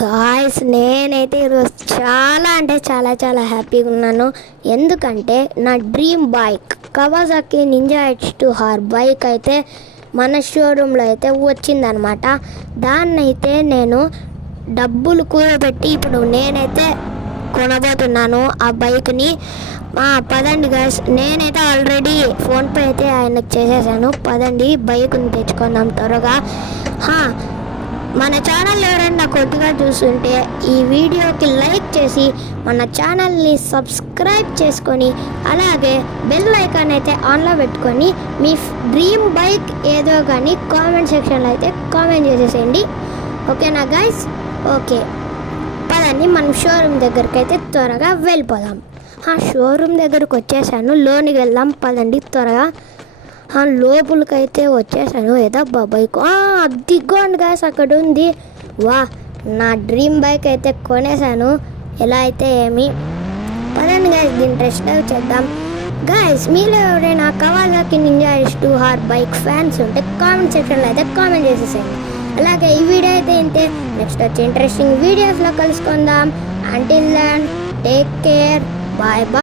Guys నేనైతే ఈరోజు చాలా అంటే చాలా చాలా హ్యాపీగా ఉన్నాను. ఎందుకంటే నా dream bike Kawasaki ninja H2R bike అయితే మన షోరూంలో అయితే వచ్చిందనమాట. దాన్నైతే నేను డబ్బులు కూడబెట్టి ఇప్పుడు నేనైతే కొనబోతున్నాను ఆ బైక్ని. పదండి గాయస్, నేనైతే ఆల్రెడీ ఫోన్పే అయితే ఆయనకు చేసేసాను. పదండి బైక్ని తెచ్చుకుందాం త్వరగా. మన ఛానల్ ఎవరైనా కొద్దిగా చూస్తుంటే ఈ వీడియోకి లైక్ చేసి మన ఛానల్ని సబ్స్క్రైబ్ చేసుకొని అలాగే బెల్ ఐకాన్ అయితే ఆన్లో పెట్టుకొని మీ డ్రీమ్ బైక్ ఏదో కానీ కామెంట్ సెక్షన్లో అయితే కామెంట్ చేసేసేయండి. ఓకేనా గైస్? ఓకే, పదండి మనం షోరూమ్ దగ్గరికి అయితే త్వరగా వెళ్ళిపోదాం. షోరూమ్ దగ్గరకు వచ్చేసాను, లోనికి వెళ్దాం పదండి త్వరగా. లోపలికైతే వచ్చేసాను. ఏదో బైక్ అదిగోండి గాయస్, అక్కడ ఉంది. నా డ్రీమ్ బైక్ అయితే కొనేసాను. ఎలా అయితే ఏమి, పదండి గాయస్ దీన్ని టెస్ట్ డ్రైవ్ చేద్దాం. గాయస్ మీలో ఎవరైనా Kawasaki ninja H2R bike fans ఉంటే కామెంట్ సెక్షన్లో అయితే కామెంట్ చేసేసేయండి. అలాగే ఈ వీడియో అయితే ఇంతే. నెక్స్ట్ వచ్చి ఇంట్రెస్టింగ్ వీడియోస్లో కలుసుకుందాం. Until then take care, bye bye.